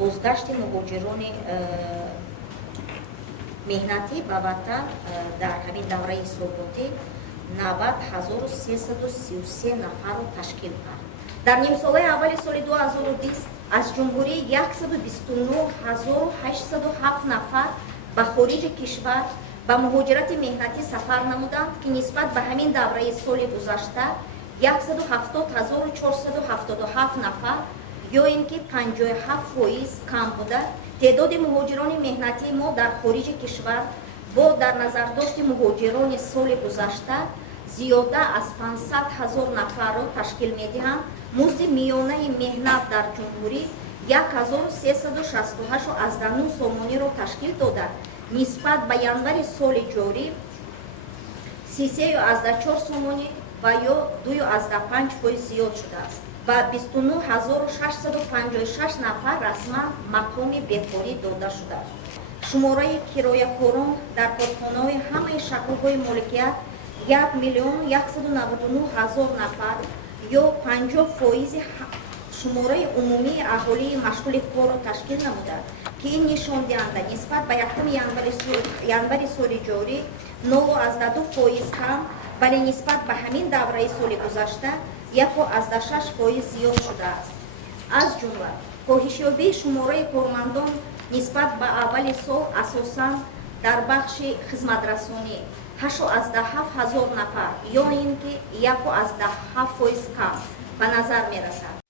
بازگشت مهاجران مهنتی به وطن در همین دوره ثباتی 90333 نفر را تشکیل کرد. در نیم ساله اول سال 2020 از جمهوری 129807 نفر به خارج کشور به مهاجرت مهنتی سفر نمودند که نسبت به همین دوره سال گذشته 170477 نفر یا اینکه 57% کم بوده. تعداد مهاجران مهنتی ما در خارج کشور با در نظر داشت مهاجران سال گذشته زیاده از 500,000 نفر را تشکیل می‌دهند. مزد میانه مهنت در جمهوری 1368 از 9 سومانی را تشکیل داده. نسبت به январи سال جاری 33.4 سومانی و یا 2.5% زیاد شده است. با 29656 نفر رسما مقام بیکاری داده شده. شماره کرایه‌کاران در کارخانه‌های همه شکل‌های مالکیت 1,199,000 نفر یا 50% شماره عمومی اهالی مشغول کار را تشکیل نموده که این نشان دهنده نسبت به январи سال جاری 9.2% کم، ولی نسبت به همین دوره سال گذشته 1.6% زیاد شده است. از جمله کاهش‌یابی شماره کارمندان نسبت به اول سال اساساً در بخش خدمت‌رسانی 8,700 نفر یا اینکه 1.7% کم به نظر می‌رسد.